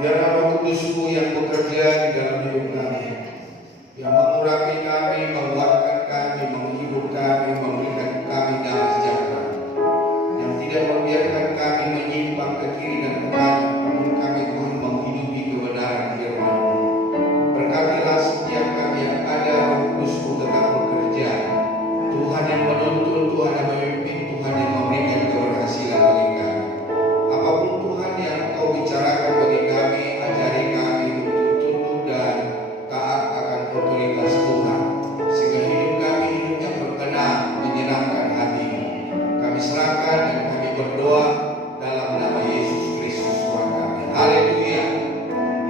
Biarlah Roh Kudus-Mu yang bekerja di dalam hidup kami, yang mengurapi kami, menguatkan kami, menghibur kami, memberikan kami damai sejahtera, yang tidak membiarkan kami menyimpang ke kiri dan ke kanan, namun kami pun menghidupi kebenaran firman-Mu. Berkatilah setiap kami yang ada, Roh Kudus-Mu tetap bekerja. Tuhan yang menuntun, Tuhan yang memimpin, Tuhan yang memberikan keberhasilan bagi kami. Apapun Tuhan yang Engkau bicarakan bagi kami, ajari kami untuk tunduk dan taat akan otoritas Tuhan, sehingga hidup kami hidup yang berkenan, menyenangkan hati-Mu. Kami serahkan dan kami berdoa dalam nama Yesus Kristus Tuhan kami. Haleluya.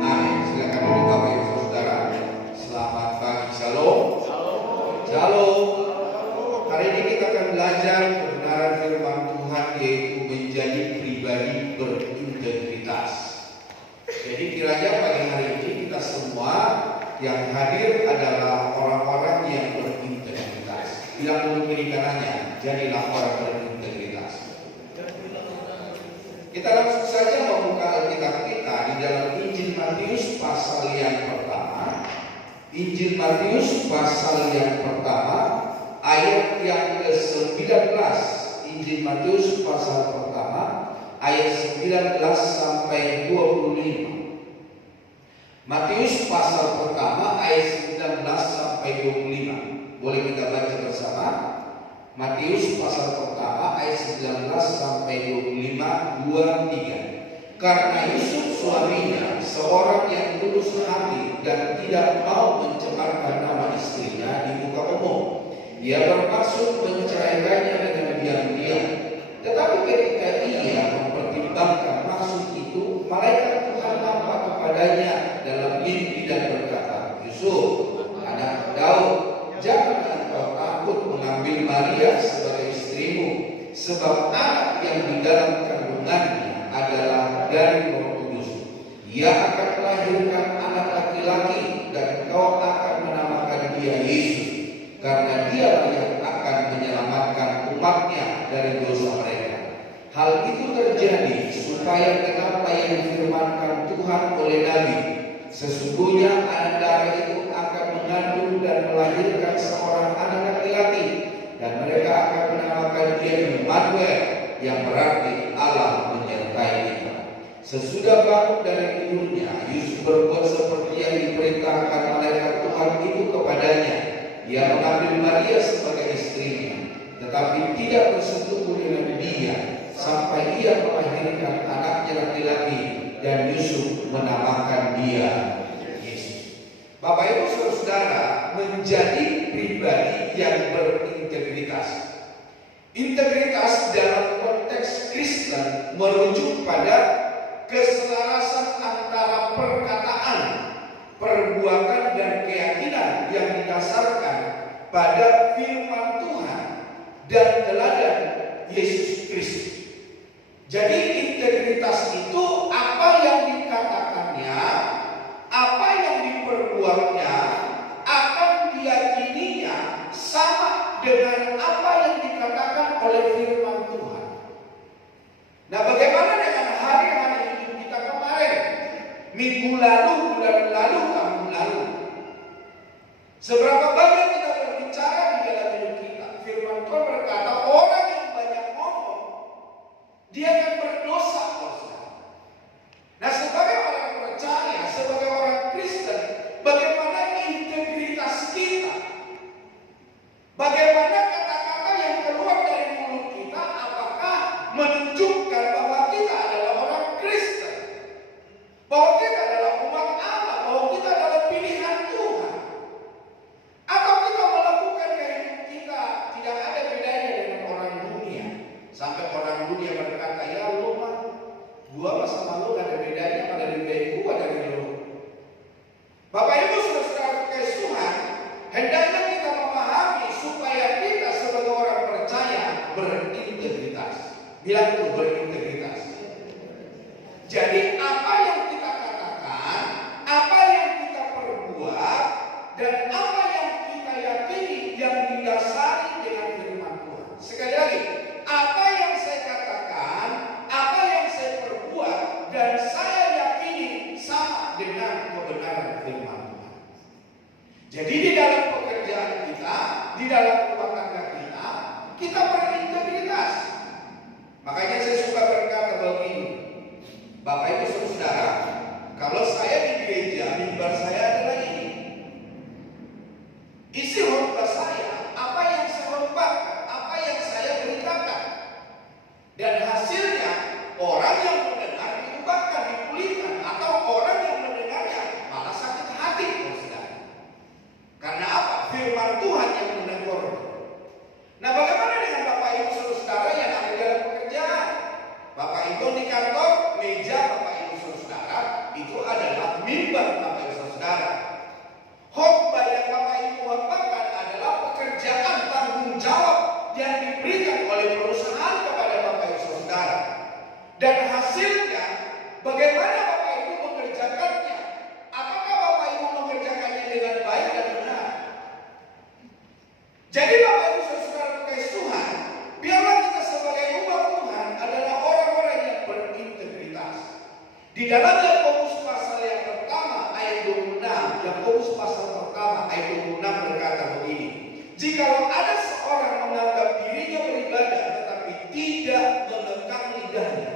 Amin. Silakan duduk Bapak Ibu Saudara. Selamat pagi. Shalom. Shalom. Hari ini kita akan belajar kebenaran firman Tuhan, yaitu menjadi pribadi berintegritas. Jadi kiranya pagi hari ini kita semua yang hadir adalah orang-orang yang berintegritas. Bilang dulu kiri kanannya, jadilah orang berintegritas. Kita langsung saja membuka Alkitab kita di dalam Injil Matius pasal yang pertama. Injil Matius pasal yang pertama, ayat yang ke-19. Injil Matius pasal pertama, ayat 19 sampai 25. Matius pasal pertama, ayat 19 sampai 25. Boleh kita baca bersama? Matius pasal pertama, ayat 19 sampai 25, 2, 3. Karena Yusuf suaminya seorang yang tulus hati dan tidak mau mencemarkan nama istrinya di muka umum, ia bermaksud menceraikannya dengan diam-diam. Tetapi ketika ia mempertimbangkan maksud itu, malaikat Tuhan nampak kepadanya dalam mimpi dan berkata, Yusuf, anak Daud, jangan engkau takut mengambil Maria sebagai istrimu, sebab anak yang di dalam kandungannya adalah dari Roh Kudus. Ia akan melahirkan anak laki-laki dan engkau akan menamakan dia Yesus, karena dialah yang akan menyelamatkan umatnya dari dosa mereka. Hal itu terjadi supaya genaplah yang difirmankan Tuhan oleh Nabi, sesungguhnya anak darah itu akan mengandung dan melahirkan seorang anak laki-laki, dan mereka akan menamakan dia Immanuel, yang berarti Allah menyertai kita. Sesudah bangun dari tidurnya, Yusuf berbuat seperti yang diperintahkan malaikat Tuhan itu kepadanya. Ia mengambil Maria sebagai istrinya, tetapi tidak bersetubuh dengan dia sampai ia melahirkan anaknya laki-laki, dan Yusuf menamakan dia Yesus. Bapak Ibu Saudara, menjadi pribadi yang berintegritas. Integritas dalam konteks Kristen merujuk pada keselarasan antara perkataan, perbuatan dan keyakinan yang didasarkan pada firman Tuhan dan teladan Yesus Kristus. Jadi integritas itu apa yang dikatakannya, apa yang diperbuatnya, akan diyakininya sama dengan apa yang dikatakan oleh firman Tuhan. Nah, bagaimana dengan hari-hari hidup kita kemarin? Minggu lalu, bulan lalu, tahun lalu. Seberapa banyak kita berbicara di dalam hidup kita? Firman Tuhan berkata, orang yang banyak ngomong, dia akan berdosa. Nah, sebagai orang percaya, sebagai orang Kristen, bagaimana integritas kita? Bagaimana kata-kata yang keluar dari mulut kita, apakah menunjukkan bahwa kita adalah orang Kristen, bahwa kita adalah umat Allah, bahwa kita adalah pilihan Tuhan, atau kita melakukan kehidupan kita tidak ada bedanya dengan orang dunia, sampai orang dunia berkata, ya lu mah, gua sama lu gak ada bedanya, pada lebih baik gua dari lu. Bapak Ibu saudara kasih Tuhan, hendaknya kita memahami supaya kita sebagai orang percaya berintegritas. Bilang itu berintegritas. Jadi apa yang kita katakan, apa yang kita perbuat, dan apa yang kita yakini yang didasari dengan firman Tuhan. Sekali lagi, apa yang saya katakan, apa yang saya perbuat, dan saya yakini Jadi di dalam pekerjaan kita, di dalam rumah tangga kita berintegritas. Makanya saya suka berkata begini, Bapak Ibu Saudara, kalau saya di gereja, mimbar saya adalah ini. Isi khotbah saya, apa yang saya khotbahkan, apa yang saya beritakan. Dan hasilnya, orang yang mendengar diubahkan, dipulihkan, atau orang yang mendengarnya malah sakit hati, saudara. Karena apa? Firman Tuhan yang menegur. Nah, bagaimana dengan Bapak Ibu Saudara yang ada dalam pekerjaan? Bapak Ibu di kantor, meja Bapak Ibu Saudara itu adalah mimbar Bapak Ibu Saudara. Khotbah yang Bapak Ibu khotbahkan adalah pekerjaan tanggung jawab yang diberikan oleh perusahaan kepada Bapak Ibu Saudara. Dan hasilnya, bagaimana Bapak Ibu mengerjakannya? Apakah Bapak Ibu mengerjakannya dengan baik dan benar? Jadi Bapak Ibu Saudara kekasih Tuhan, biarlah kita sebagai umat Tuhan adalah orang-orang yang berintegritas. Di dalam Yakobus pasal yang pertama ayat 26, Yakobus pasal pertama ayat 26 berkata begini, jikalau ada seorang menganggap dirinya beribadah tetapi tidak mengekang lidahnya,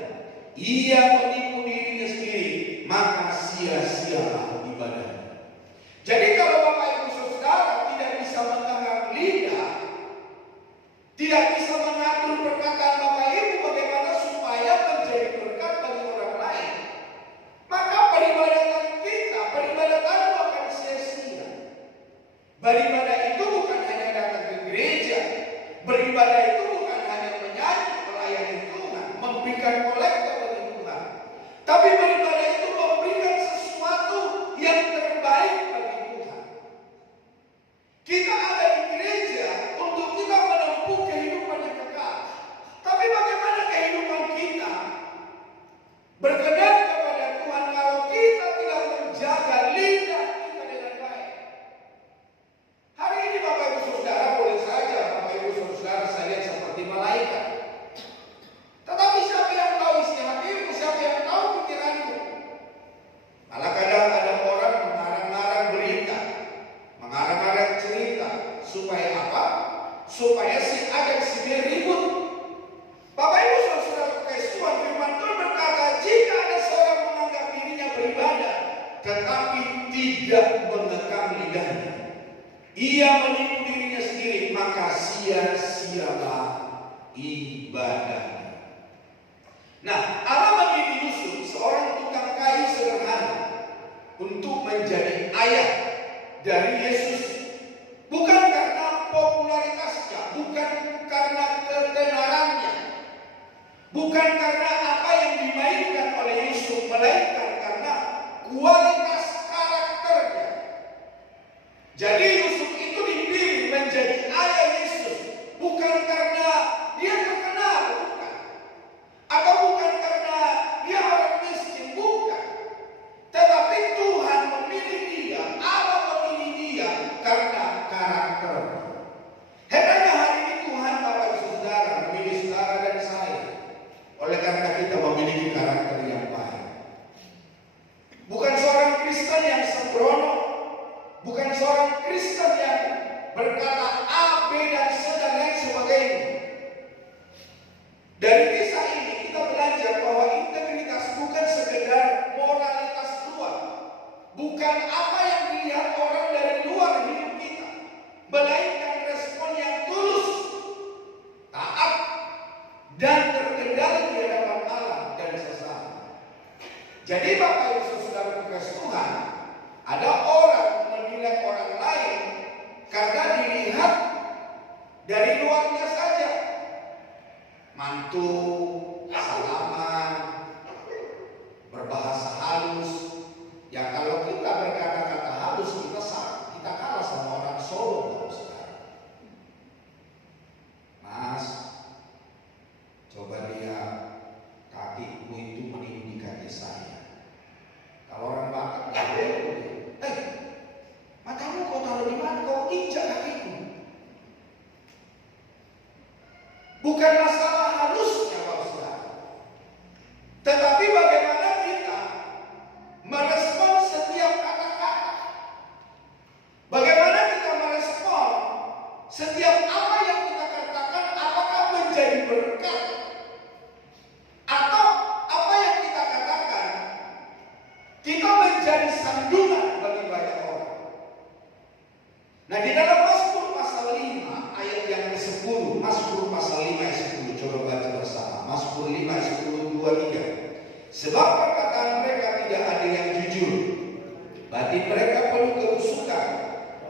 ia menipu dirinya sendiri, maka sia-sialah ibadahnya. Jadi kalau Bapak Ibu Saudara tidak bisa mengekang lidah, tidak bisa mengatur perkataan Bapak Ibu bagaimana supaya menjadi berkat bagi orang lain, maka peribadatan kita, peribadatanmu akan sia-sia. Beribadah itu bukan hanya datang ke gereja, beribadah itu bukan hanya menyanyi, melayani Tuhan, memberikan kolektor bagi Tuhan, tapi beribadah itu memberikan sesuatu yang terbaik bagi Tuhan. Kita ada di gereja untuk kita menempuh kehidupan yang kekal, tapi bagaimana kehidupan kita berkenan kepada Tuhan kalau kita tidak menjaga lidah kita dengan baik? Hari ini Bapak Ibu Saudara boleh saja Bapak Ibu Saudara saya lihat seperti malaikat. Tetapi siapa yang tahu isi hatimu? Siapa yang tahu pikiranmu? Malah kadang ada orang mengarang-arang berita, mengarang-arang cerita. Supaya apa? Supaya si A dan si B ribut. Bapak Ibu Saudara kekasih Tuhan, firman Tuhan berkata, jika ada seorang menganggap dirinya beribadah tetapi tidak mengekang lidahnya, ia menipu dirinya sendiri, maka sia-sialah ibadahnya. Nah, Allah memilih Yusuf, seorang tukang kayu sederhana, untuk menjadi ayah dari Yesus. Bukan karena popularitasnya, bukan karena ketenarannya, bukan karena apa yang dimainkan oleh Yusuf, melainkan karena kualitas karakternya. Jadi Yusuf itu dipilih menjadi ayah Yesus bukan karena dia terkenal, bukan, atau bukan karena dia orang miskin, bukan, tetapi Tuhan memilih dia, Allah memilih dia karena karakter. Hendaknya hari ini Tuhan Bapak Ibu Saudara memilih saudara dan saya oleh karena kita memiliki karakter yang baik. Bukan seorang Kristen yang sembrono, bukan seorang Kristen yang berkata A, B, dan C dan lain sebagainya. Dari kisah ini kita belajar bahwa integritas bukan sekedar moralitas luar, bukan apa yang dilihat orang dari luar hidup kita, melainkan respon yang tulus, taat, dan terkendali di hadapan Allah dan sesama. Jadi Bapak Ibu Saudara kekasih Tuhan, ada orang menilai orang lain karena dilihat dari luarnya saja, mantu, salaman, berbahasa halus. Ya kalau kita berkata-kata halus, kita kalah sama orang Sodom. Mas, coba lihat kakiku itu menindih kaki saya. Kalau orang Batak nggak boleh. Matamu kau taruh di mana? Kau injak kakiku. Bukan masalah halusnya, Bapak Saudara. kecanduan bagi banyak orang. Nah, di dalam Mazmur pasal 5 ayat yang ke-10, Mazmur pasal 5 ayat 10, coba baca bersama. Mazmur 5 ayat 10, 2, 3. Sebab perkataan mereka tidak ada yang jujur, batin mereka penuh kerusakan,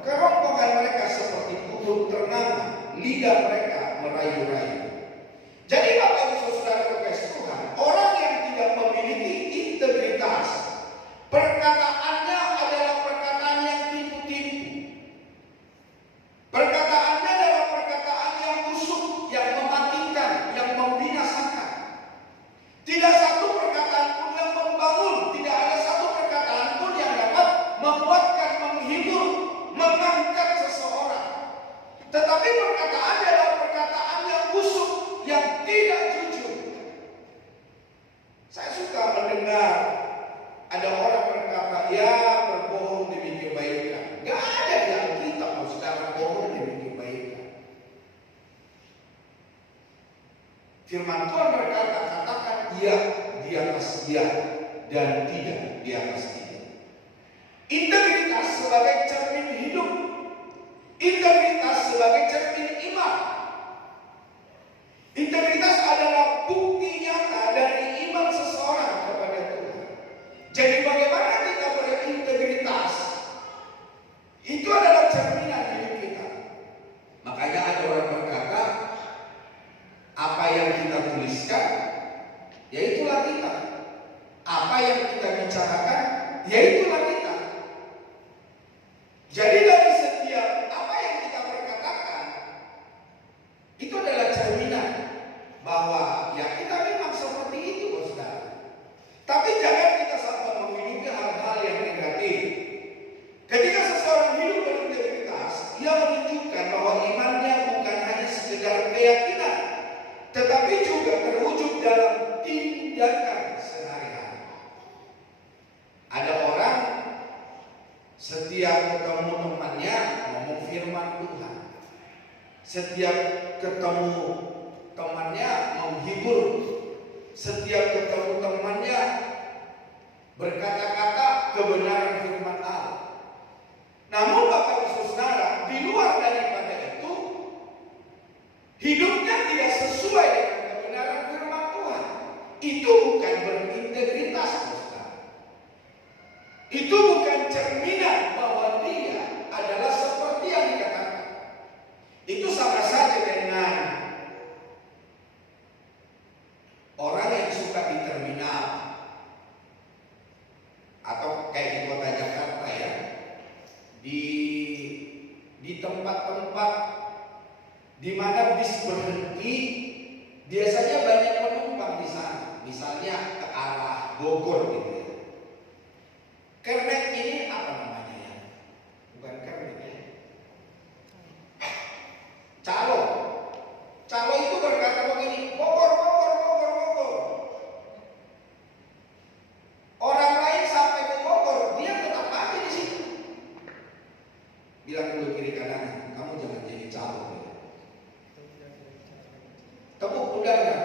kerongkongan mereka seperti kubur ternama, lidah mereka merayu-rayu. Jadi Bapak Ibu Saudara kekasih Tuhan, orang yang tidak memiliki integritas, perkataannya adalah perkataan yang tipu-tipu. Perkataannya adalah perkataan yang busuk, yang mematikan, yang membinasakan. Tidak satu perkataan pun yang membangun, tidak ada satu perkataan pun yang dapat membuatkan, menghibur, mengangkat seseorang. Tetapi perkataan adalah perkataan yang busuk, yang tidak jujur. Saya suka mendengar ada orang berkata, ya berbohong demi kebaikan. Gak ada yang kita mau sedang bohong demi kebaikan. Firman Tuhan berkata, katakan iya di atas iya dan tidak di atas tidak. Integritas sebagai cermin hidup, integritas sebagai cermin iman. Integritas adalah bukti nyata dari iman seseorang kepada Tuhan. Jadi bagaimana kita berintegritas? Itu adalah cerminan hidup kita. Makanya ada orang berkata, apa yang kita tuliskan, yaitulah kita. Apa yang kita bicarakan, yaitulah kita. Jadi dari setiap apa yang kita perkatakan, itu adalah cerminan bahwa ya kita memang seperti itu, saudara. Tapi jangan kita sampai memiliki hal-hal yang negatif. Ketika seseorang hidup berintegritas, ia menunjukkan bahwa imannya bukan hanya sekedar keyakinan, tetapi juga terwujud dalam tindakan sehari-hari. Ada orang setiap ketemu temannya ngomong firman Tuhan. Setiap ketemu temannya menghibur. Setiap ketemu temannya berkata-kata kebenaran firman Allah. Namun Bapak Ibu Saudara, di luar daripada itu, hidupnya tidak sesuai dengan kebenaran firman Tuhan. Itu bukan berintegritas, saudara. Itu bukan cerminan bahwa dia adalah seperti yang dikatakan. Itu sama saja dengan orang yang suka di terminal atau kayak di kota Jakarta ya, di tempat-tempat di mana bis berhenti, biasanya banyak penumpang di sana. Misalnya ke arah Bogor gitu ya. Kernet ini apa namanya ya? Bukan kernet ya. Calo itu berkata begini, Bogor. Orang lain sampai ke Bogor, dia tetap aja di situ. Bilang dulu kiri kanan, kamu jangan jadi calo. Tepuk pundaknya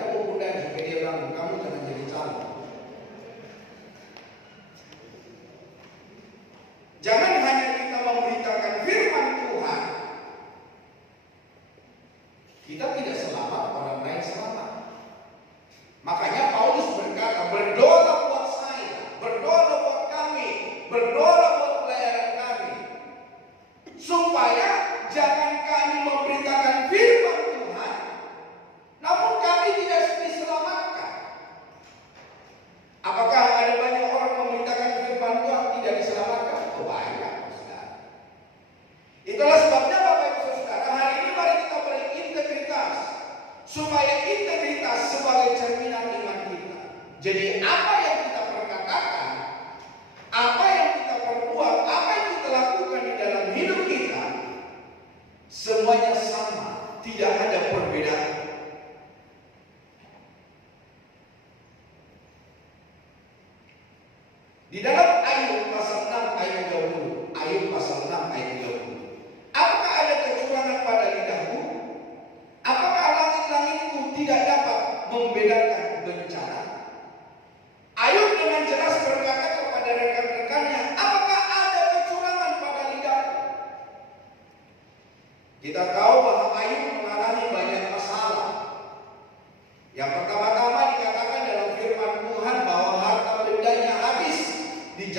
sampai dia bilang, kamu jangan jadi calo. Jangan hanya kita memberitakan firman Tuhan, kita tidak selamat, orang lain selamat. Makanya Paulus berkata, berdoa buat saya, berdoa buat kami, berdoa buat pelayanan kami, supaya jangan kami memberitakan firman Tuhan, namun kami tidak diselamatkan. Apakah ada banyak orang memberitakan firman Tuhan tidak diselamatkan? Oh, banyak, saudara. Itulah sebabnya Bapak Ibu Saudara, hari ini mari kita berintegritas, supaya integritas sebagai cerminan iman kita. Jadi apa yang kita perkatakan, apa yang kita perbuat, apa yang kita lakukan di dalam hidup kita, semuanya sama, tidak ada perbedaan. Di dalam Ayub pasal 6 ayat 20, Ayub pasal 6 ayat 20. Apakah ada kecurangan pada lidahmu? Apakah langit-langitmu tidak dapat membedakan bencana? Ayub dengan jelas berkata kepada rekan-rekannya, apakah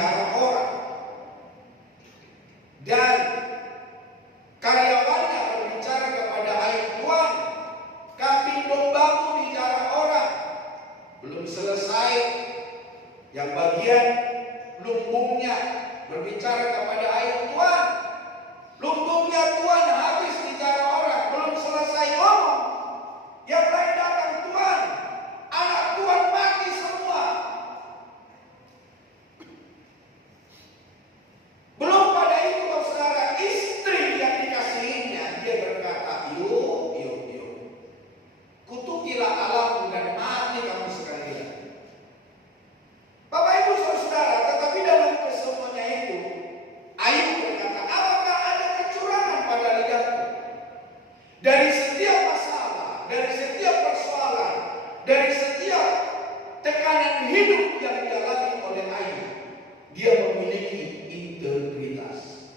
bicara orang, dan karyawannya berbicara kepada ayah tuan, kambing dombamu bicara orang. Belum selesai, yang bagian lumbungnya berbicara kepada ayah tuan, lumbungnya tuan habis bicara orang. Belum selesai ngomong, yang lain datang, tuan, anak tuan mati semua. Belum pada itu, saudara, istri yang dikasihinya, dia berkata, yuk, kutukilah alammu dan mati kamu sekalian. Bapak Ibu Saudara, tetapi dalam kesemuanya itu, Ayub berkata, apakah ada kecurangan pada lidahku? Dari setiap masalah, dari setiap persoalan, dari setiap tekanan hidup yang dialami oleh Ayub, dia memiliki integritas.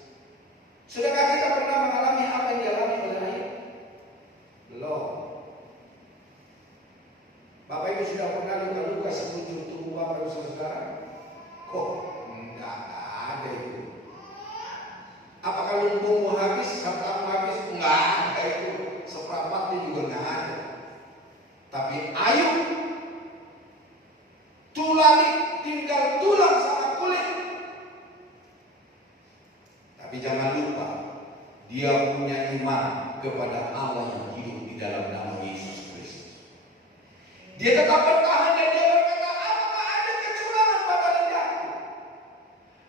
Sudahkah kita pernah mengalami apa yang dialami oleh Ayub? Belum. Bapak Ibu sudah pernah luka-luka sekujur tubuh Bapak Ibu Saudara? Kok enggak ada itu? Apakah lumbungmu habis, hartamu habis? Enggak ada itu. Seperempatnya juga enggak ada. Tapi Ayub, tulang tinggal tulang sama kulit. Tapi jangan lupa, dia punya iman kepada Allah yang hidup di dalam nama Yesus Kristus. Dia tetap bertahan dan dia berkata, apakah ada kecurangan pada lidahku?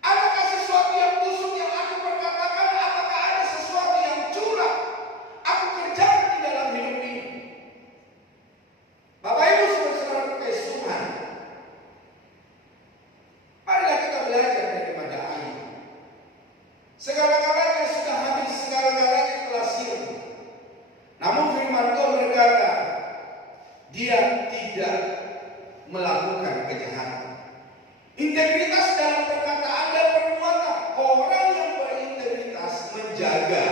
Adakah sesuatu yang busuk yang aku perkatakan? Apakah ada sesuatu yang curang aku kerjakan di dalam hidup ini? Bapak Ibu saudara kekasih Tuhan, marilah kita belajar daripada Ayub. Segala-galanya sudah habis, segala-galanya telah sirna. Namun firman Tuhan berkata, dia tidak melakukan kejahatan. Integritas dalam perkataan dan perbuatan. Orang yang berintegritas menjaga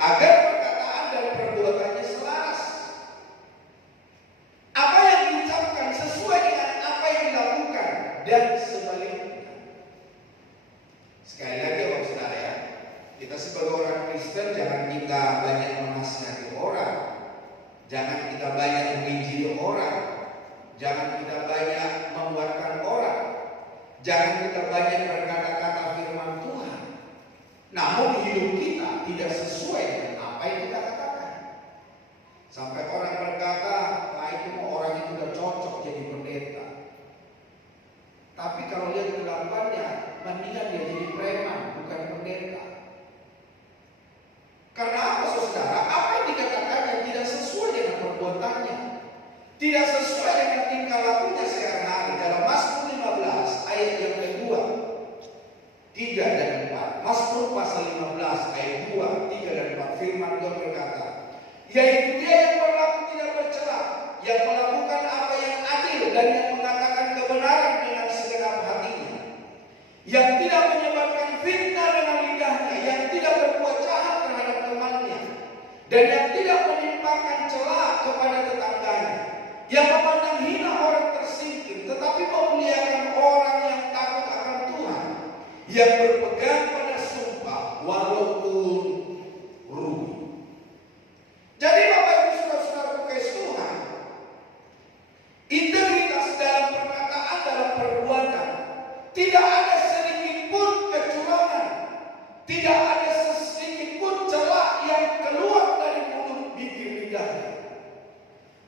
agar perkataan dan perbuatannya selaras. Apa yang diucapkan sesuai dengan apa yang dilakukan dan sebaliknya. Sekali lagi Bapak Saudara ya, kita sebagai orang Kristen jangan kita banyak menasihati orang, jangan kita banyak menginjili orang, jangan kita banyak menguatkan orang, jangan kita banyak berkata-kata firman Tuhan. Namun hidup kita tidak sesuai dengan apa yang kita katakan. Sampai orang berkata, nah itu orang itu udah cocok jadi pendeta. Tapi kalau lihat kelakuannya, mendingan dia jadi preman, bukan pendeta. Karena apa saudara? Apa yang dikatakannya tidak sesuai dengan perbuatannya, tidak sesuai dengan tingkah lakunya sehari-hari. Dalam Mazmur 15 ayat yang kedua, 3 dan 4. Mazmur pasal 15 ayat 2, 3 dan 4, firman Tuhan berkata, yaitu dia yang berlaku tidak bercela, yang melakukan apa yang adil dan yang mengatakan kebenaran dengan segenap hatinya, yang tidak menyebarkan fitnah dengan lidahnya, yang tidak berbuat jahat terhadap temannya, dan yang tidak menimpakan celah kepada tetangganya, yang memandang hina orang tersingkir, tetapi memuliakan orang yang takut akan Tuhan, yang berpegang pada sumpah walaupun rugi. Jadi Bapak Ibu saudara-saudara kekasih Tuhan, integritas dalam perkataan, dalam perbuatan, tidak ada sedikit pun kecurangan, tidak ada sedikit pun celah yang keluar dari mulut bibir lidahnya.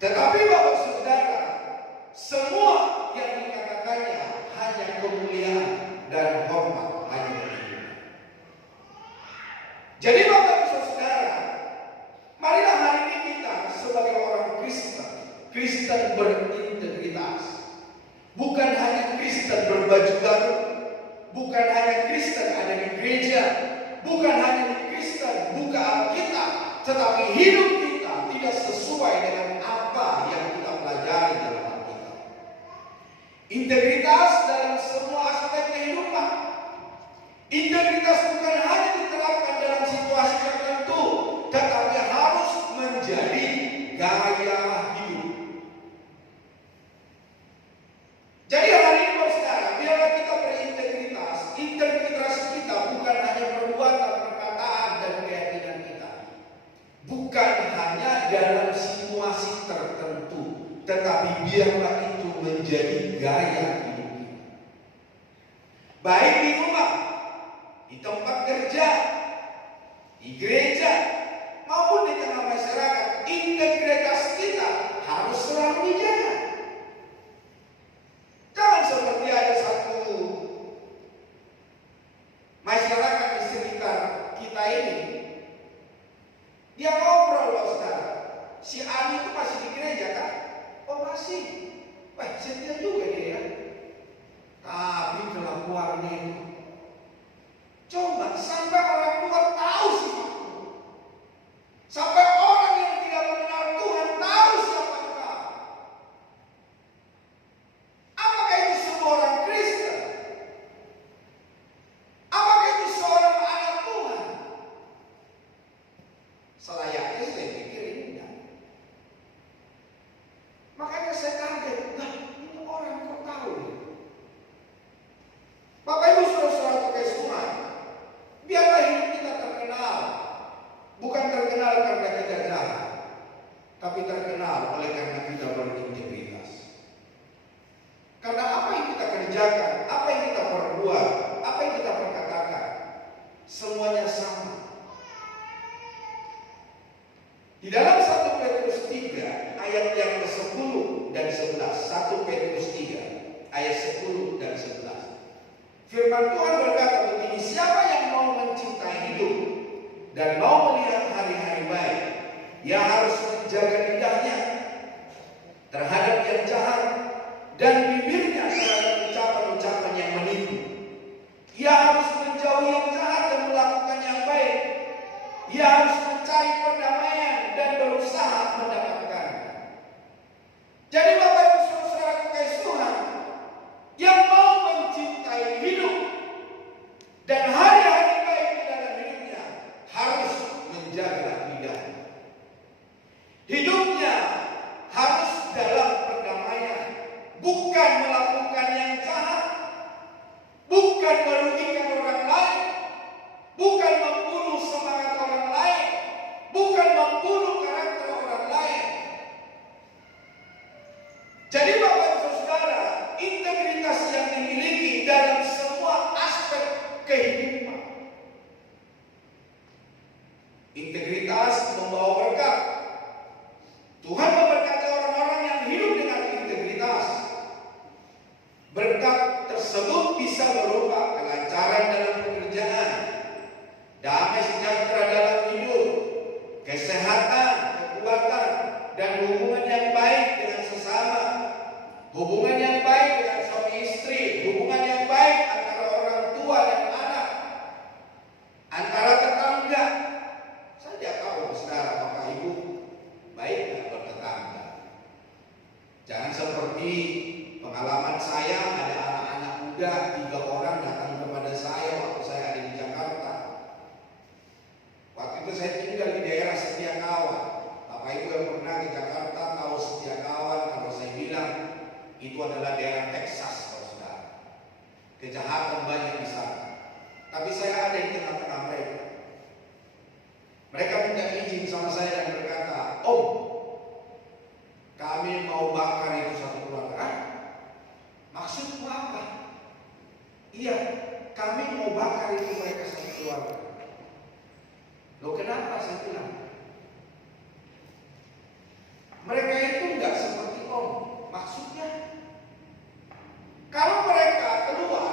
Tetapi Bapak Saudara, semua yang dikatakannya hanya kemuliaan dan hormat hanya bagi Dia. Jadi Bapak Ibu Saudara, marilah hari ini kita sebagai orang Kristen berintegritas. Bukan hanya Kristen berbaju baru, bukan hanya Kristen ada di gereja, bukan hanya Kristen buka Alkitab, tetapi hidup kita tidak sesuai dengan apa yang kita pelajari dalam Alkitab. Integritas dalam semua aspek kehidupan. Integritas bukan hanya diterapkan dalam situasi tertentu, tetapi harus menjadi gaya hidup. Jadi hari ini saudara, biarlah kita berintegritas baik di rumah, di tempat kerja, di gereja, maupun di tengah masyarakat. Integritas kita harus selalu dijaga. Jangan seperti ada satu masyarakat di sekitar kita ini, dia ngobrol loh saudara, si Ali itu masih di gereja kan? Oh masih, wah setia juga dia ya. Tapi kelakuannya itu, coba sampai orang tua tahu sifatmu, sampai orang yang tidak mengenal Tuhan tahu siapa engkau. Apakah itu sebuah orang Kristen? Apakah itu seorang anak Tuhan? Selayaknya saya pikir enggak. Makanya saya kaget, nah ini orang kok tahu ya? Bapak Ibu saudara-saudara pakai Tuhan, biarlah hidup kita terkenal, bukan terkenal karena kita jahat, tapi terkenal oleh karena kita berintegritas. Karena apa yang kita kerjakan, apa yang kita perbuat, apa yang kita perkatakan, semuanya sama. Di dalam 1 Petrus 3 ayat yang ke-10 dan 11, 1 Petrus 3 ayat 10 dan 11. Firman Tuhan berkata begini, siapa yang mau mencintai hidup dan mau melihat hari-hari baik, ia harus menjaga lidahnya terhadap yang jahat dan bibirnya terhadap ucapan-ucapan yang menipu. Ia harus menjauhi yang jahat dan melakukan yang baik. Ia harus mencari perdamaian dan berusaha mendapatkan. Jadi Bapak Ibu saudara kasih Tuhan, yang mau mencintai hidup dan hari-hari baik di dalam hidupnya harus menjaga lidahnya. Hidupnya harus dalam perdamaian, bukan melakukan yang jahat, bukan merugikan orang lain, bukan membunuh semangat orang lain, bukan membunuh karakter orang lain. Jadi Bapak Ibu saudara, integritas yang dimiliki dalam semua aspek kehidupan. Integritas membawa berkat. Tuhan memberkati orang-orang yang hidup dengan integritas. Berkat tersebut bisa berupa kelancaran dalam pekerjaan, damai sejahtera dalam hidup, kesehatan, kekuatan, dan hubungan yang baik dengan sesama, hubungan yang baik dengan suami istri, hubungan yang baik antara orang tua dan anak, antara tetangga. Saya tidak tahu saudara Bapak Ibu baik tidak bertetangga. Jangan seperti pengalaman saya, ada anak-anak muda 3 orang datang kepada saya waktu saya ada di Jakarta. Waktu itu saya tinggal di daerah Setiakawan. Bapak Ibu yang pernah ke Jakarta tahu Setiakawan, kalau saya bilang itu adalah daerah Texas, saudara. Kejahatan banyak di sana. Tapi saya ada di tengah-tengah mereka. Mereka minta izin sama saya dan berkata, "Om, kami mau bakar itu satu keluarga." Maksudmu apa? Iya, kami mau bakar itu mereka satu keluarga. Loh kenapa? Saya bilang, mereka itu enggak seperti Om. Maksudnya, kalau mereka keluar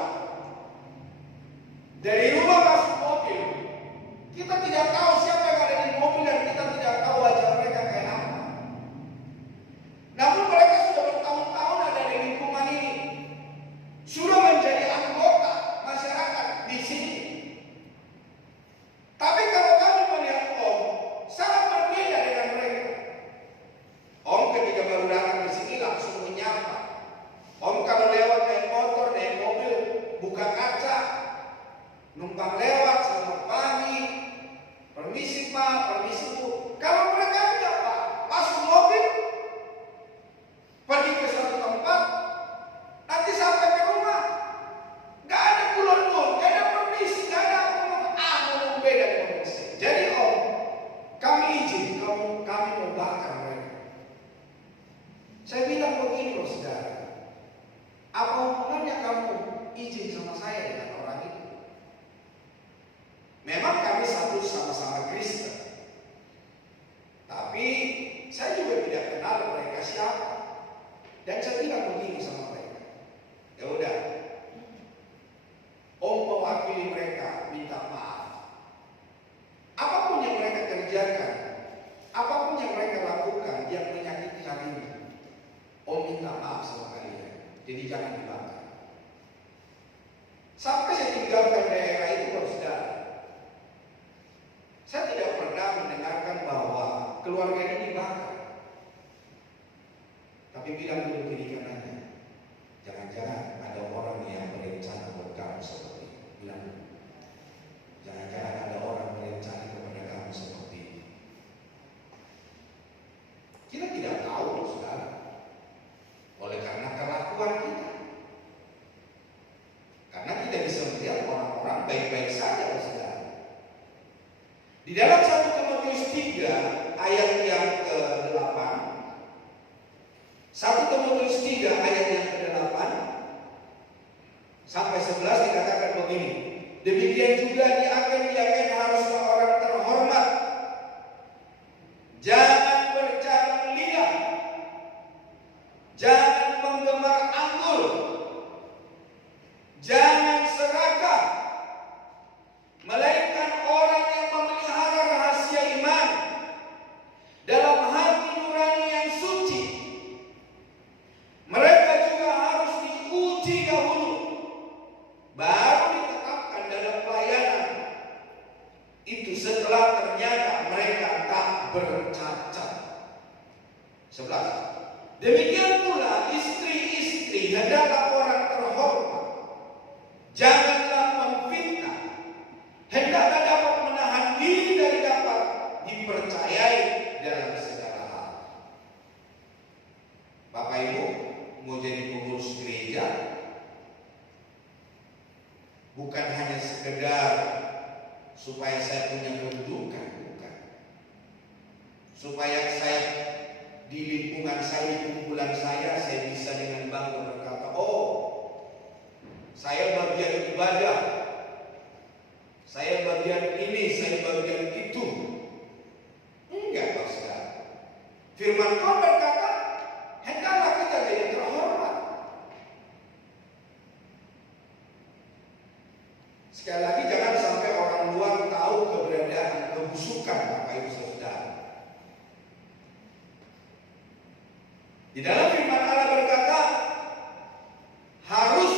dari rumah masuk mobil, kita tidak tahu siapa yang ada di mobil dan kita tidak tahu wajah mereka kayak apa. Namun mereka sudah bertahun-tahun ada di lingkungan ini, sudah menjadi anggota masyarakat di sini. Tapi kalau kami melihat Om, sangat berbeda dengan mereka. Om ketika baru datang di sini langsung menyapa. Om kalau lewat naik motor, naik mobil, buka kaca, numpang lewat, selamat pagi, permisi Pak, permisi Bu. Kalau mereka enggak Pak, masuk mobil, pergi ke suatu tempat, nanti sampai ke rumah, nggak ada kulon-kulon, nggak ada permisi, nggak ada ngomong beda dengan saya. Jadi Om, kami izin, kami mau bakar mereka. Saya bilang begini loh saudara, apa hubungannya kamu izin sama saya? mengampuni mereka, minta maaf. Apapun yang mereka kerjakan, apapun yang mereka lakukan yang menyakiti hatimu, minta maaf sama kalian. Jadi jangan dibakar. Sampai saya tinggalkan daerah itu, saudara, saya tidak pernah mendengarkan bahwa keluarga ini dibakar. Tapi bilang dulu kiri kanannya, jangan-jangan ada orang yang berencana buat kamu seperti itu. Bilang dulu, jangan-jangan ada orang berencana kepada kamu seperti itu. Kita tidak tahu, saudara. Oleh karena kelakuan kita, karena kita bisa melihat orang-orang baik-baik saja, saudara. Di dalam 1 Timotius 3 ayat yang ke-8, 1 Timotius 3 ayat yang ke-8 sampai 11 dikatakan begini. Demikian juga diaken haruslah orang terhormat, jangan berjalan liar, jangan menggemar anggur, jangan serakah, melainkan orang yang memelihara rahasia iman dalam hati nurani yang suci. Mereka juga harus diuji dahulu, baru ditetapkan dalam pelayanan itu setelah ternyata mereka tak bercacat. 11. Demikian pula istri-istri hendaklah orang terhormat, janganlah memfitnah, hendaklah dapat menahan diri dari dapat dipercayai dalam segala hal. Bapak Ibu, mau jadi pengurus gereja bukan hanya sekedar supaya saya punya kedudukan, bukan. Supaya saya di lingkungan saya, di kumpulan saya bisa dengan bangga berkata, oh, saya bagian ibadah, saya bagian ini, saya bagian itu. Enggak, Pak Saudara. Firman Tuhan berkata, hendaklah kita jadi terhormat. Sekali lagi, jangan sampai orang luar tahu keberadaan kebusukan Bapak Ibu Saudara. Di dalam firman Allah berkata, harus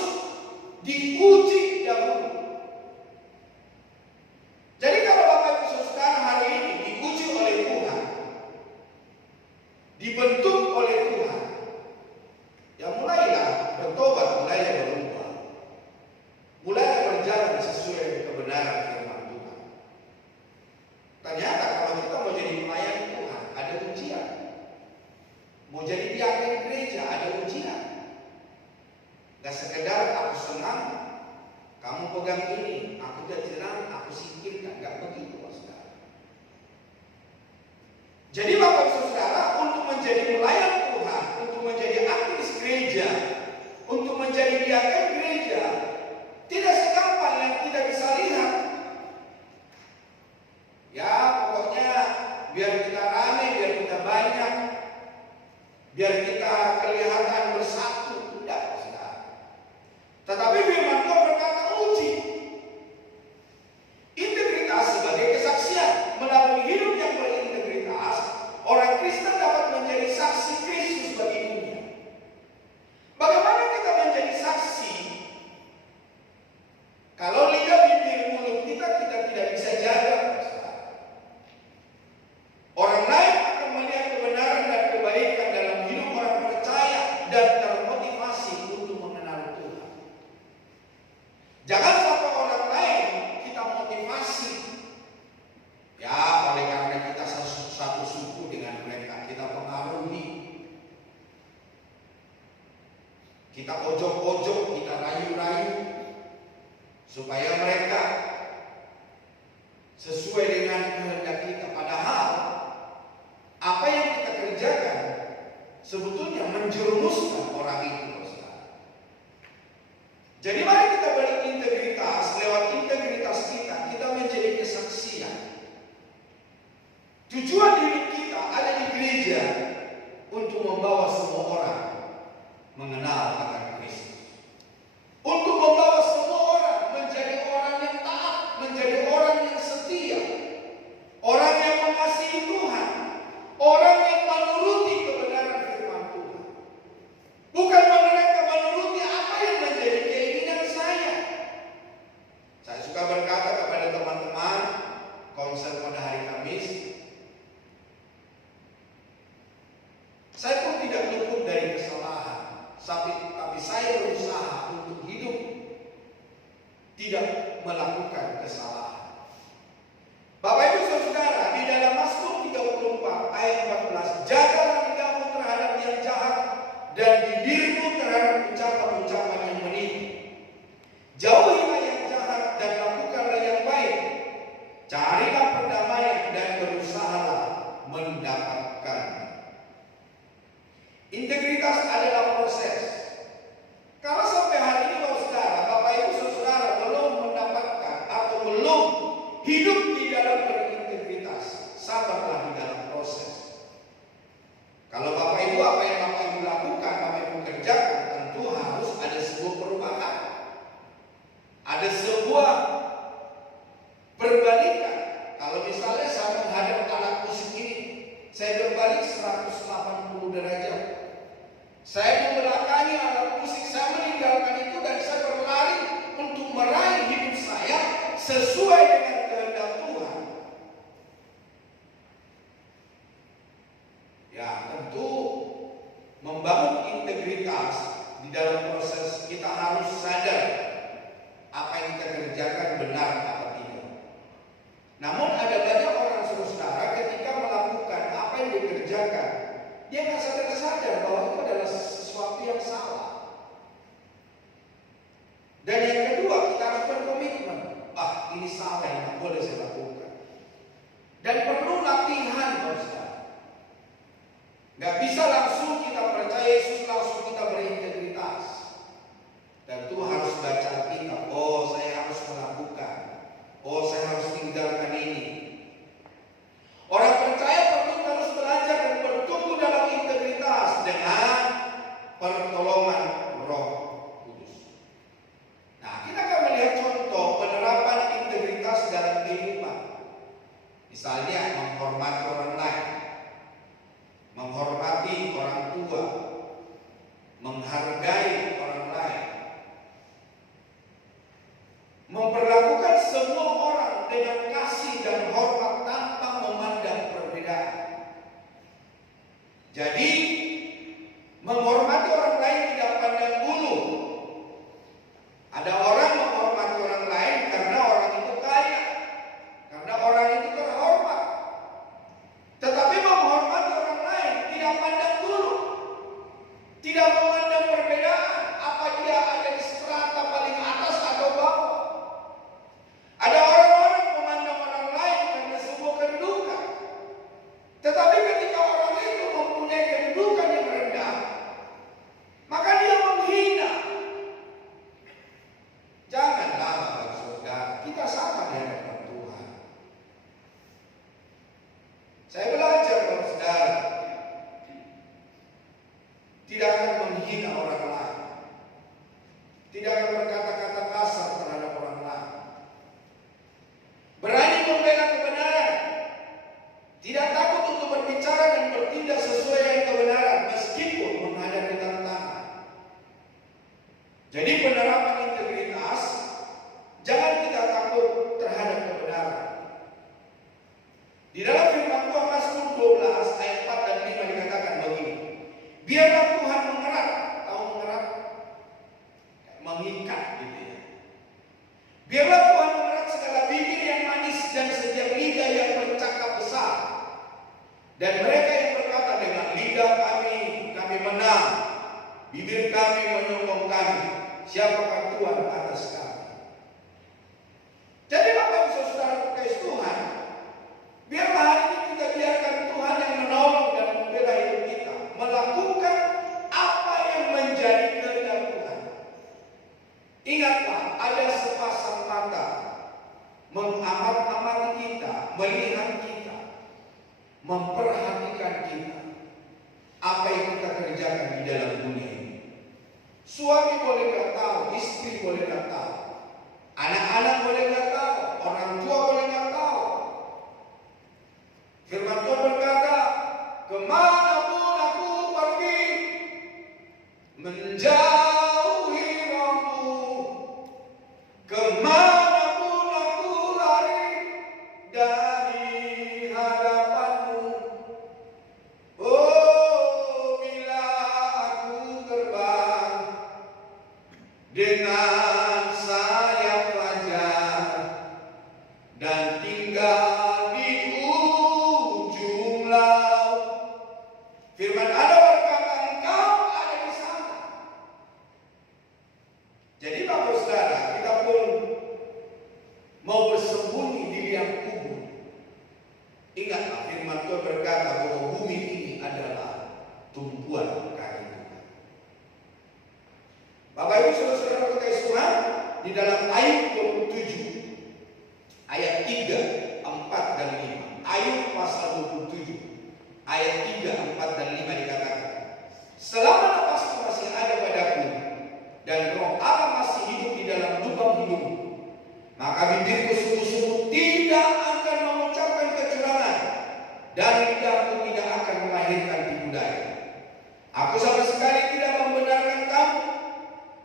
diuji dahulu. Jadi kalau Bapak Ibu Saudara hari ini diuji oleh Tuhan, dibentuk oleh Tuhan, ya mulailah bertobat, mulailah berubah, mulailah berjalan sesuai kebenaran firman Tuhan. Ternyata kalau kita mau jadi pelayan Tuhan, ada ujian. Mau jadi diaken gereja, ada ujian. Gak sekedar aku senang, kamu pegang ini, aku tidak senang, aku singkirkan. Gak begitu, Saudara. Jadi Bapak Saudara, untuk menjadi pelayan Tuhan, untuk menjadi aktivis gereja, untuk menjadi diaken gereja, tidak segampang yang kita bisa lihat. Ya pokoknya biar kita ramai, biar kita banyak, biar kita kelihatan bersatu. Tidak, Saudara. Tetapi firman Tuhan berkata uji. Integritas sebagai kesaksian. Melalui hidup yang berintegritas, orang Kristen dapat menjadi saksi Kristus bagi dunia. Bagaimana kita menjadi saksi? Kalau lidah, bibir, mulut kita tidak bisa jaga. Orang lain akan melihat kebenaran dan kebaikan dalam hidup orang percaya dan termotivasi untuk mengenal Tuhan. Jangan sampai orang lain kita motivasi, ya oleh karena kita satu suku dengan mereka, kita pengaruhi, kita ojok-ojok, kita rayu-rayu, supaya mereka sesuai dengan kehendak kita. Padahal apa yang kita kerjakan sebetulnya menjerumuskan orang itu, Saudara. Jadi mari kita berintegritas. Lewat integritas kita menjadi kesaksian. Tujuan hidup kita ada di gereja untuk membawa semua orang mengenal akan Kristus, untuk membawa semua orang menjadi orang tidak melakukan kesalahan. Bapak Ibu Saudara, di dalam Mazmur 34 ayat 14, jagalah lidahmu terhadap yang jahat dan bibirmu terhadap ucapan-ucapan yang menipu. Jauhilah yang jahat dan lakukanlah yang baik. Carilah perdamaian dan berusahalah mendapatkan. Integritas adalah proses. Kalau sampai hari ini saudara, Bapak Ibu Saudara belum mendapatkan atau belum hidup di dalam berintegritas, sabarlah di dalam proses. Kalau Bapak Ibu, apa yang Bapak Ibu lakukan, Bapak Ibu kerjakan, tentu harus ada sebuah perubahan. Ada sebuah perbalikan. Kalau misalnya saya menghadap alat musik ini, saya berbalik 180 derajat. Saya membelakangi alat musik, saya meninggalkan itu dan saya berlari untuk meraih hidup saya sesuai dengan kehendak Tuhan. Ya, tentu membangun integritas di dalam proses kita harus sadar apa yang kita kerjakan benar atau tidak. Namun ada banyak orang saudara ketika melakukan apa yang dikerjakan, dia nggak sadar bahwa itu adalah sesuatu yang salah. Dan yang kedua, kita harus berkomitmen, ini salah yang nggak boleh saya lakukan. Dan perlu latihan, saudara. Nggak bisa langsung kita percaya Yesus, langsung kita berintegritas. Tentu harus baca Alkitab. Saya harus melakukan. Saya harus tinggalkan ini. Orang percaya perlu terus belajar dan bertumbuh dalam integritas dengan pertolongan Roh Kudus. Nah, kita akan melihat contoh penerapan integritas dalam kehidupan. Misalnya menghormati orang lain, menghormati orang tua, menghargai orang lain, memperlakukan semua orang dengan kasih dan hormat tanpa memandang perbedaan. Jadi menghormati orang lain tidak pandang bulu. Ada orang menghormati orang lain karena orang itu kaya, karena orang itu terhormat. Tetapi menghormati orang lain tidak pandang bulu, tidak memandang perbedaan, apa dia ada di strata paling atas atau bawah. Ada orang-orang memandang orang lain karena sebuah kedudukan. Tetapi ketika orang itu mempunyai kedudukan yang rendah, maka dia menghina. Janganlah Bapak Saudara, kita sama di hadapan Tuhan. Saya belajar Bapak Saudara, tidak akan menghina orang lain, tidak akan berkata-kata kasar terhadap orang lain, berani membela kebenaran, tidak takut untuk berbicara dan bertindak sesuai dengan kebenaran meskipun menghadapi tantangan. Jadi penerapan integritas, jangan kita takut terhadap kebenaran. Di dalam firman Tuhan Mazmur 12 ayat 4 dan 5 dikatakan begini, biarlah Tuhan mengerat, tahu mengerat? Mengikat gitu ya. Biarlah Tuhan mengerat segala bibir yang manis dan setiap lidah yang bercakap besar. Dan mereka yang berkata dengan lidah kami menang, bibir kami menyokong kami, siapakah Tuhan atas kami. Jadi Bapak Ibu Saudara terkasih Tuhan, biarlah hari ini kita biarkan Tuhan yang menolong dan membela hidup kita, melakukan apa yang menjadi kehendak Tuhan. Ingatlah, ada sepasang mata mengamat-amati kita, melihat kita, memperhatikan kita, apa yang kita kerjakan di dalam dunia ini. Suami boleh nggak tahu, istri boleh nggak tahu, anak-anak boleh nggak tahu, orang tua boleh nggak tahu. Firman Tuhan berkata, kemanapun aku pergi, menjauhi Roh-Mu, kemanapun aku lari dari hadapan-Mu. Oh, bila aku terbang dengan Maka bibirku sungguh-sungguh tidak akan mengucapkan kecurangan, dan lidahku tidak akan melahirkan tipu daya. Aku sama sekali tidak membenarkan kamu.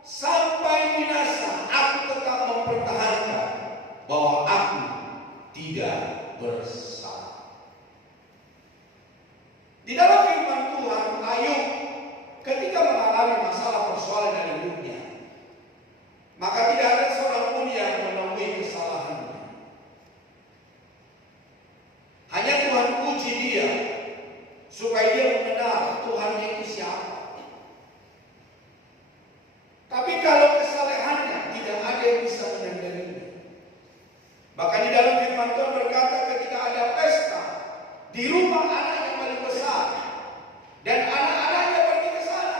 Sampai binasa aku tetap mempertahankan bahwa aku tidak bersalah. Di dalam firman Tuhan, Ayub ketika mengalami masalah persoalan dalam hidupnya, maka tidak ada seorang pun yang menemui kesalahannya. Hanya Tuhan uji dia supaya dia mengenal Tuhannya itu siapa. Tapi kalau kesalahannya tidak ada yang bisa menandainya. Bahkan di dalam firman Tuhan berkata ketika ada pesta di rumah anak yang paling besar, dan anak-anaknya pergi ke sana,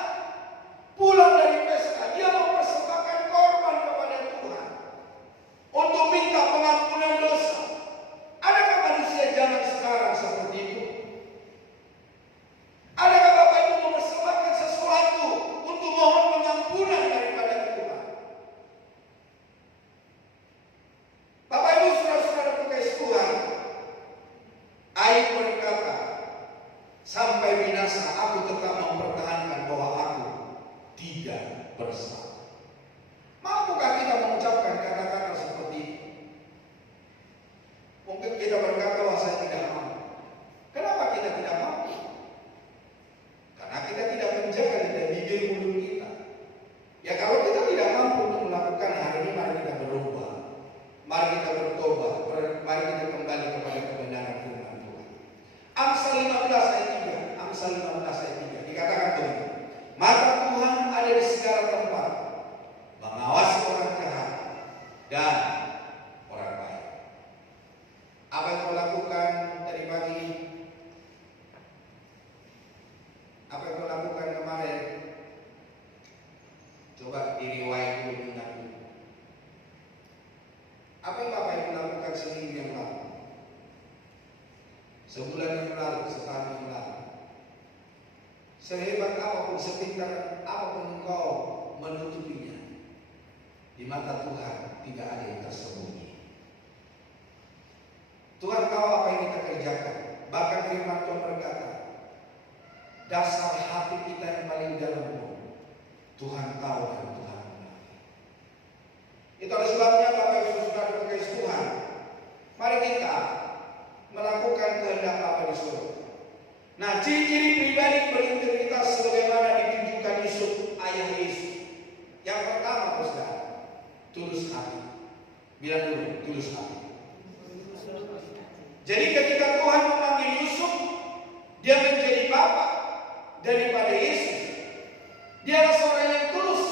pulang dari pesta dia mempersembahkan korban kepada Tuhan untuk minta pengampunan dosa. Adakah manusia zaman sekarang seperti itu? Adakah Bapak Ibu mempersembahkan sesuatu untuk mohon pengampunan daripada Tuhan? Bapak Ibu saudara-saudara terkasih Tuhan, Ayub berkata, sampai binasa aku tetap mempertahankan bahwa aku tidak bersalah. Mampukah kita mengucapkan kata-kata seperti itu? Mungkin kita berkata bahwa saya tidak mampu. Kenapa kita tidak mampu? Karena kita tidak menjaga lidah bibir mulut kita. Ya kalau kita tidak mampu untuk melakukan hari ini, mari kita berubah. Mari kita bertobat. Mari kita kembali kepada kebenaran firman Tuhan. Amsal 15 ayat 3. Amsal 15 ayat 3 dikatakan begini. Mata Tuhan ada di segala tempat, mengawasi orang jahat dan orang baik. Apa yang kau lakukan tadi pagi? Apa yang kau lakukan kemarin? Coba diriwayat dulu ingatmu. Apa yang Bapak Ibu lakukan seminggu yang lalu? Sebulan yang lalu, setahun yang lalu. Sehebat apapun, sepintar apapun engkau menutupinya, di mata Tuhan tidak ada yang tersembunyi. Tuhan tahu apa yang kita kerjakan. Bahkan firman Tuhan berkata, dasar hati kita yang paling dalam pun Tuhan tahu dan Tuhan mengerti. Itu adalah sebabnya Bapak Ibu saudara terkasih Tuhan, mari kita melakukan kehendak Bapa di surga. Nah, ciri-ciri pribadi berintegritas sebagaimana ditunjukkan Yusuf ayah Yesus. Yang pertama, saudara, tulus hati. Bilang dulu, tulus hati. Jadi ketika Tuhan memanggil Yusuf, dia menjadi bapak daripada Yesus. Dia adalah seorang yang tulus.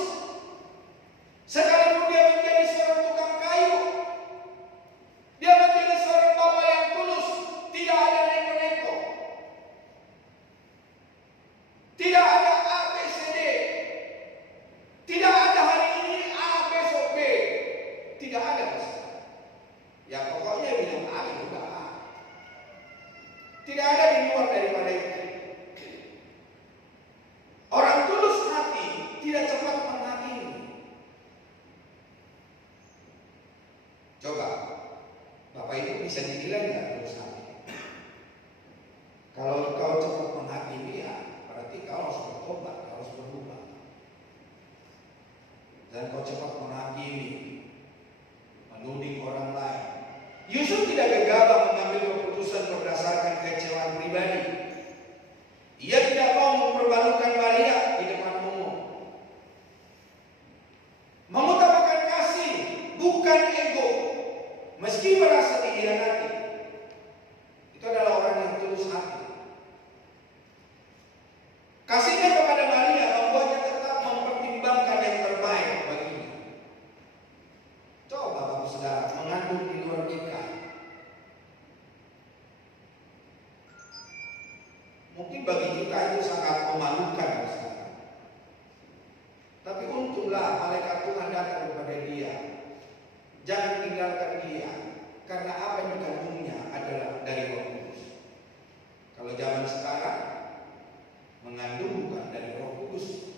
Sekalipun dia menjadi seorang tukang kayu, dia menjadi seorang bapak yang tulus. Tidak ada neko-neko, tidak ada A, B, C, D, tidak ada hari ini A, besok B, tidak ada. Ya pokoknya bilang A, juga A. Tidak ada di luar daripada itu. Orang tulus hati tidak cepat menghakimi. Coba Bapak Ibu bisa dinilai nggak tulus hati? Kalau kau cepat menghakimi, ya berarti kau harus bertobat, kau harus berubah. Dan kau cepat menghakimi, menuding orang lain. Yusuf tidak gegabah mengambil keputusan berdasarkan kecewaan pribadi. Ia tidak mau mempermalukan Maria di depan umum. Mengutamakan kasih, bukan ego, meski merasa dikhianati. Itu adalah orang yang tulus hati. Kasihnya kepada Maria membuatnya tetap mempertimbangkan yang terbaik baginya. Coba Bapak Saudara mengandung di luar nikah. Mungkin bagi kita itu sangat memalukan, saudara. Tapi untunglah malaikat Tuhan datang kepada dia. Jangan tinggalkan dia, karena apa yang dikandungnya adalah dari Roh Kudus. Kalau zaman sekarang mengandung bukan dari Roh Kudus.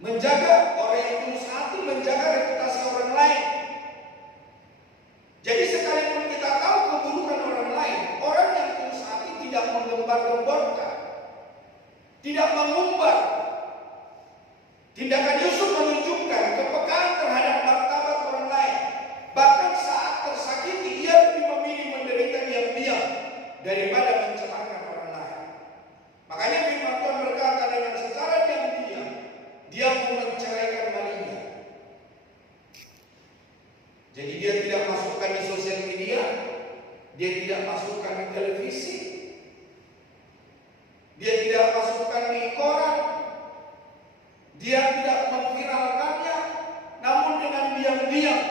Menjaga orang yang tulus hati, menjaga Jadi dia tidak masukkan di sosial media, dia tidak masukkan di televisi, dia tidak masukkan di koran, dia tidak memviralkannya, namun dengan diam-diam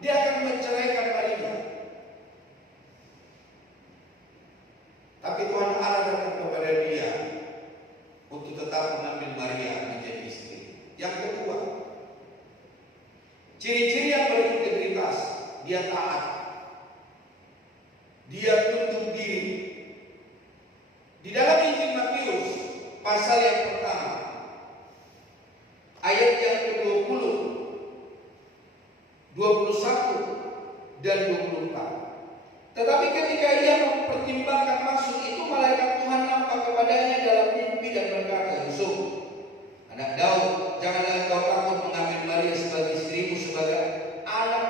dia akan menceraikan Maria. Tapi Tuhan Allah datang kepada dia untuk tetap mengambil Maria menjadi istri. Yang kedua, ciri-ciri yang berintegritas, dia taat, dia tunduk diri. Di dalam Injil Matius pasal yang pertama, ayat yang ke-20, 21 dan 24. Tetapi ketika ia mempertimbangkan masuk itu, malaikat Tuhan nampak kepadanya dalam mimpi dan berkata, Yusuf, anak Daud, janganlah engkau takut mengambil Maria sebagai istrimu sebagai anak,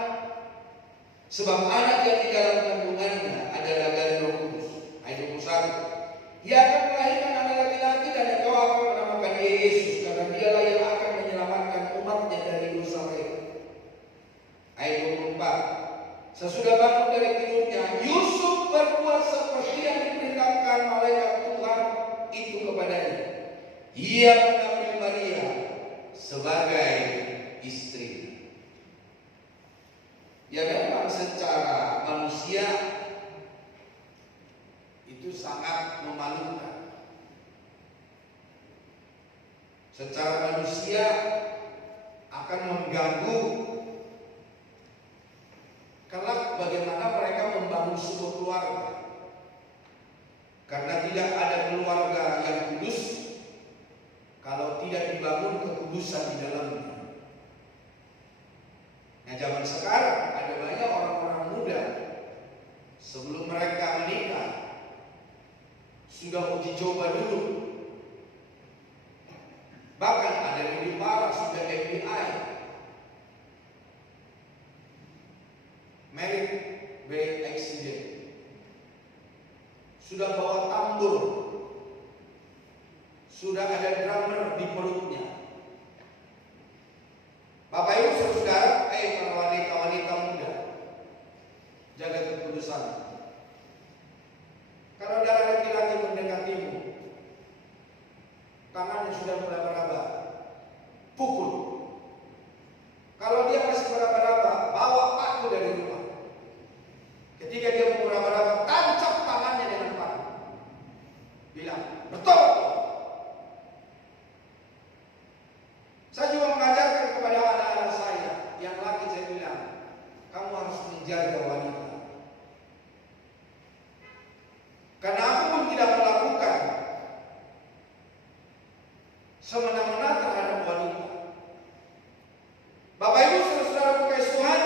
sebab anak yang di dalam kandungannya adalah dari Roh Kudus. Ayat 21. Ia akan melahirkan anak laki-laki dan engkau akan menamakan dia Yesus, karena dialah yang akan menyelamatkan umatnya dari dosa mereka. Ayat 24. Sesudah bangun dari tidurnya, Yusuf berbuat seperti yang diperintahkan malaikat Tuhan itu kepadanya. Ia mengambil Maria sebagai istri. Ya memang secara manusia itu sangat memalukan. Secara manusia akan mengganggu kelak bagaimana mereka membangun sebuah keluarga. Karena tidak ada keluarga yang kudus kalau tidak dibangun kekudusan di dalamnya. Nah, zaman sekarang ada banyak orang-orang muda sebelum mereka menikah sudah uji coba dulu. Bahkan ada yang lebih parah, sudah FBI, married by accident, sudah bawa tambur, sudah ada drummer di perutnya. Bapak Ibu saudara, para wanita-wanita muda, jaga kekudusan. Kalau ada laki-laki mendekatimu, tangannya sudah meraba-raba, pukul. Kalau dia masih meraba-raba, bawa paku dari rumah. Ketika dia mau meraba-raba, tancap tangannya dengan paku. Bilang, betul. Saya juga mengajarkan kepada anak-anak saya, yang laki saya bilang, kamu harus menjaga wanita. Karena aku pun tidak melakukan semena-mena terhadap wanita. Bapak Ibu saudara kekasih Tuhan,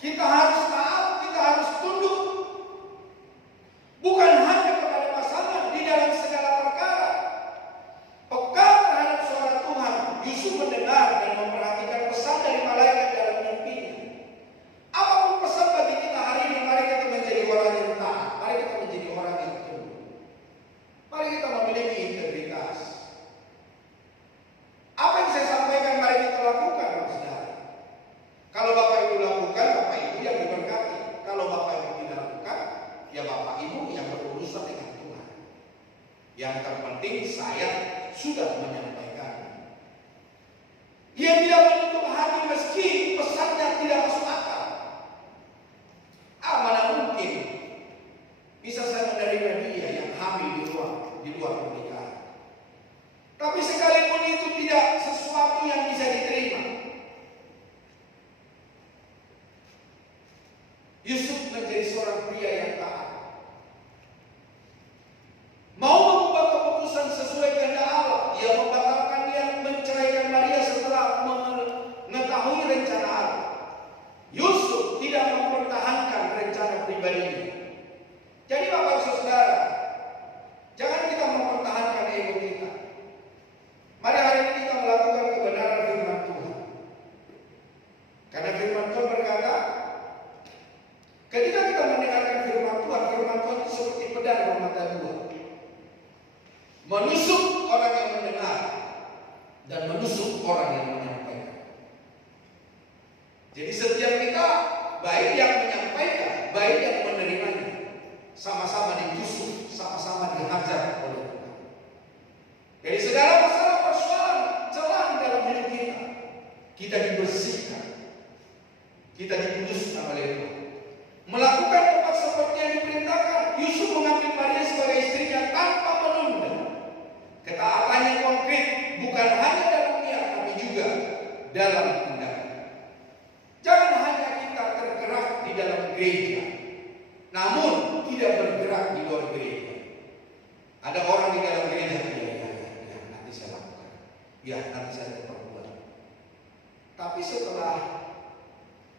kita harus taat, kita harus tunduk. Bukan hanya kepada pasangan di dalam segala perkara. Peka terhadap suara Tuhan. Yusuf mendengar dan memperhatikan pesan dari malaikat dalam mimpinya. Apapun pesan bagi kita hari ini, mari kita menjadi orang yang taat. Mari kita menjadi orang yang tunduk. Mari kita memiliki integritas. Apa yang saya sampaikan, mari kita lakukan, saudara. Kalau Bapak Ibu lakukan, Bapak Ibu yang diberkati. Kalau Bapak Ibu tidak lakukan, ya Bapak Ibu yang berurusan dengan Tuhan. Yang terpenting saya sudah menyampaikan. Ia tidak menutup hati meski pesannya tidak masuk akal. Mana mungkin bisa saya menerima dia yang hamil di luar pernikahan. Tapi sekalipun itu tidak sesuatu yang bisa diterima. Yusuf menjadi seorang pria yang taat. Mau mengubah keputusan sesuai kehendak Allah. Ia membatalkan dia menceraikan Maria setelah mengetahui rencana Allah. Yusuf tidak mempertahankan rencana pribadinya. Jadi Bapak Saudara, jangan kita mempertahankan ego kita. Mari hari ini kita melakukan kebenaran firman Tuhan. Karena firman Tuhan berkata, ketika kita mendengarkan firman Tuhan itu seperti pedang bermata dua. Menusuk orang yang mendengar dan menusuk orang yang menyampaikan. Jadi setiap kita baik yang menyampaikan, baik yang menerimanya, sama-sama ditusuk, sama-sama dihajar oleh Tuhan. Jadi segala masalah persoalan celah di dalam hidup kita dibersihkan, kita dikuduskan oleh Tuhan. Melakukan tepat seperti yang diperintahkan. Yusuf mengambil Maria sebagai istrinya tanpa menunda. Ketaatannya konkret, bukan hanya dalam niat, tapi juga dalam tindakan. Jangan hanya kita tergerak di dalam gereja, namun tidak bergerak di luar gereja. Ada orang di dalam gereja, ya, nanti saya lakukan, ya nanti saya perbuat. Tapi setelah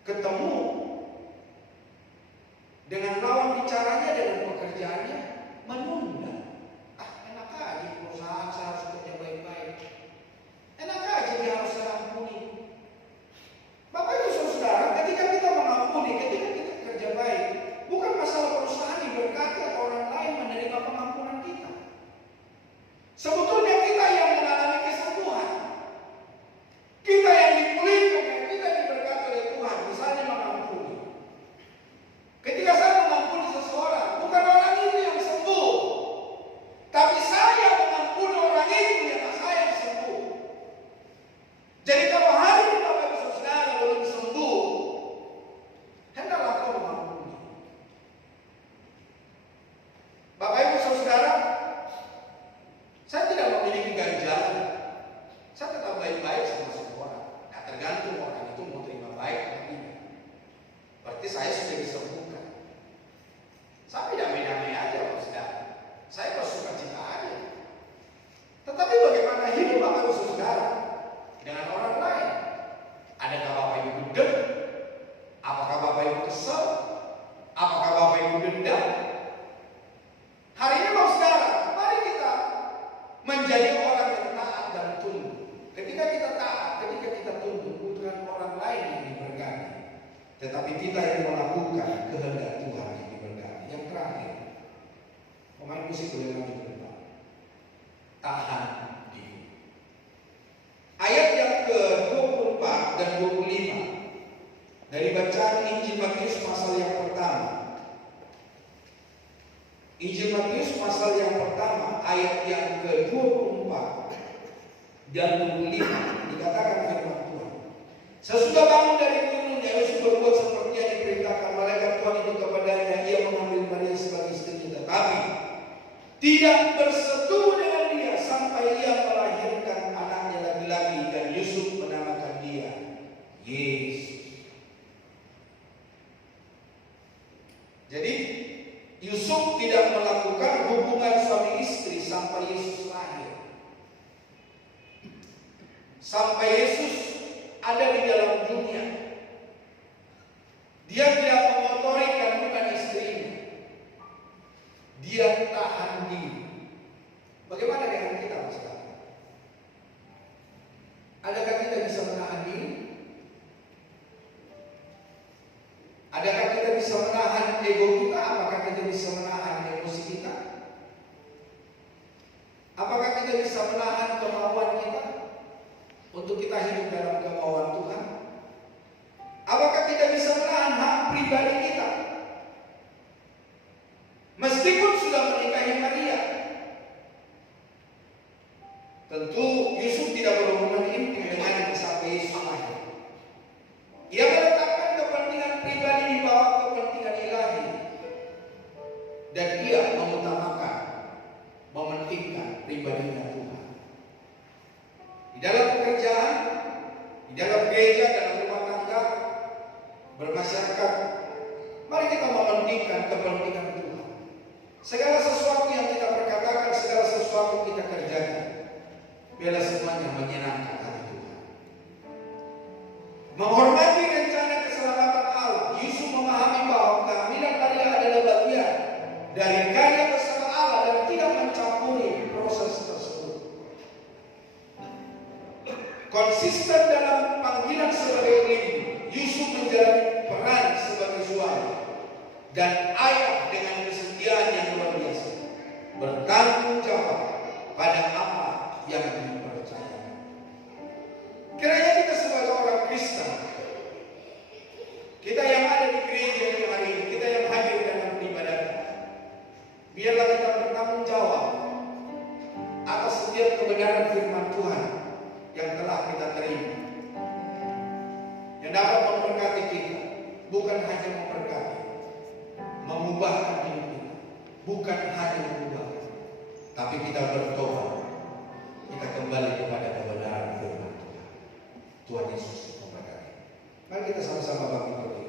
ketemu dengan lawan bicaranya, dengan pekerjaannya, menunda. Enak aja perusahaan saya harus kerja baik-baik. Enak aja dia harus saya ampuni. Bapak Ibu Saudara, ketika kita mengampuni, ketika kita kerja baik, bukan masalah perusahaan diberkati atau orang lain menerima pengampunan kita. Sebetulnya kita yang mengalami kesembuhan, kita yang dipulihkan, kita diberkati oleh Tuhan, misalnya mengampuni. Ketika saya mengampuni seseorang, bukan orang itu yang sembuh, tapi saya mengampuni orang itu yang saya sembuh. Jadi kalau hari ini Bapak Ibu Saudara belum sembuh, hendaklah kau mengampuni. Bapak Ibu Saudara, saya tidak memiliki ganjalan. Saya tetap baik-baik sama semua orang. Nah, tergantung orang itu mau terima baik atau tidak. Berarti saya sudah disembuhkan. Saya damai-damai aja, Bapak Saudara. Saya bersuka cita aja. Tetapi bagaimana hidup Bapak Ibu Saudara dengan orang lain? Adakah Bapak Ibu gedek? Apakah Bapak Ibu kesel? Apakah Bapak Ibu dendam? Hari ini Bapak Saudara, mari kita menjadi orang yang taat dan tunduk. Ketika kita taat, ketika kita tunduk, bukan orang lain yang diberkati, tetapi kita yang melakukan kehendak Tuhan yang diberkati. Yang terakhir, pemain musik boleh maju ke depan. Tahan diri. Ayat yang ke-24 dan 25 dari bacaan Injil Matius pasal yang pertama. Injil Matius pasal yang pertama ayat yang ke-24 dan 25 dikatakan firman Tuhan. Sesudah bangun dari tidurnya, Yusuf berbuat seperti yang diperintahkan malaikat Tuhan itu kepadanya. Ia mengambil Maria sebagai istrinya, tetapi tidak bersetubuh dengan dia sampai ia melahirkan anaknya laki-laki, dan Yusuf menamakan dia Yesus. Jadi Yusuf tidak melakukan hubungan suami istri sampai Yesus lahir. Sampai Yesus ada di dalam dunia, dia tidak mengotori kandungan istrinya. Dia tahan diri. Bagaimana dengan kita sekarang? Adakah kita bisa menahan diri? Adakah kita bisa menahan ego kita? Apakah kita bisa menahan emosi kita? Apakah kita bisa menahan kemauan kita untuk kita hidup dalam kemauan Tuhan? Apakah kita bisa menahan hak pribadi kita? Meskipun sudah menikahi Maria, tentu Yusuf tidak berhubungan intim dengan sampai Yesus lahir. Ia meletakkan kepentingan pribadi di bawah kepentingan ilahi, dan ia mengutamakan, mementingkan pribadinya Tuhan. Di dalam pekerjaan, di dalam gereja, dalam rumah tangga, bermasyarakat, mari kita mementingkan kepentingan Tuhan. Segala sesuatu yang kita perkatakan, segala sesuatu kita kerjakan, biarlah semuanya menyenangkan hati Tuhan. Menghormati rencana keselamatan Allah, Yusuf memahami bahwa kehamilan Maria adalah bagian dari karya besar Allah dan tidak mencampuri proses tersebut. Konsisten dalam panggilan sebagai ibu, Yusuf menjalani peran sebagai suami dan ayah dengan kesetiaan yang luar biasa, bertanggung jawab pada apa yang dipercaya. Kiranya kita sebagai orang Kristen, kita yang ada di yang dapat memberkati kita, bukan hanya memberkati, mengubahkan hidup kita, bukan hanya mengubah, tapi kita bertobat, kita kembali kepada kebenaran firman Tuhan. Tuhan Yesus memberkati. Mari kita sama-sama bangkit berdiri.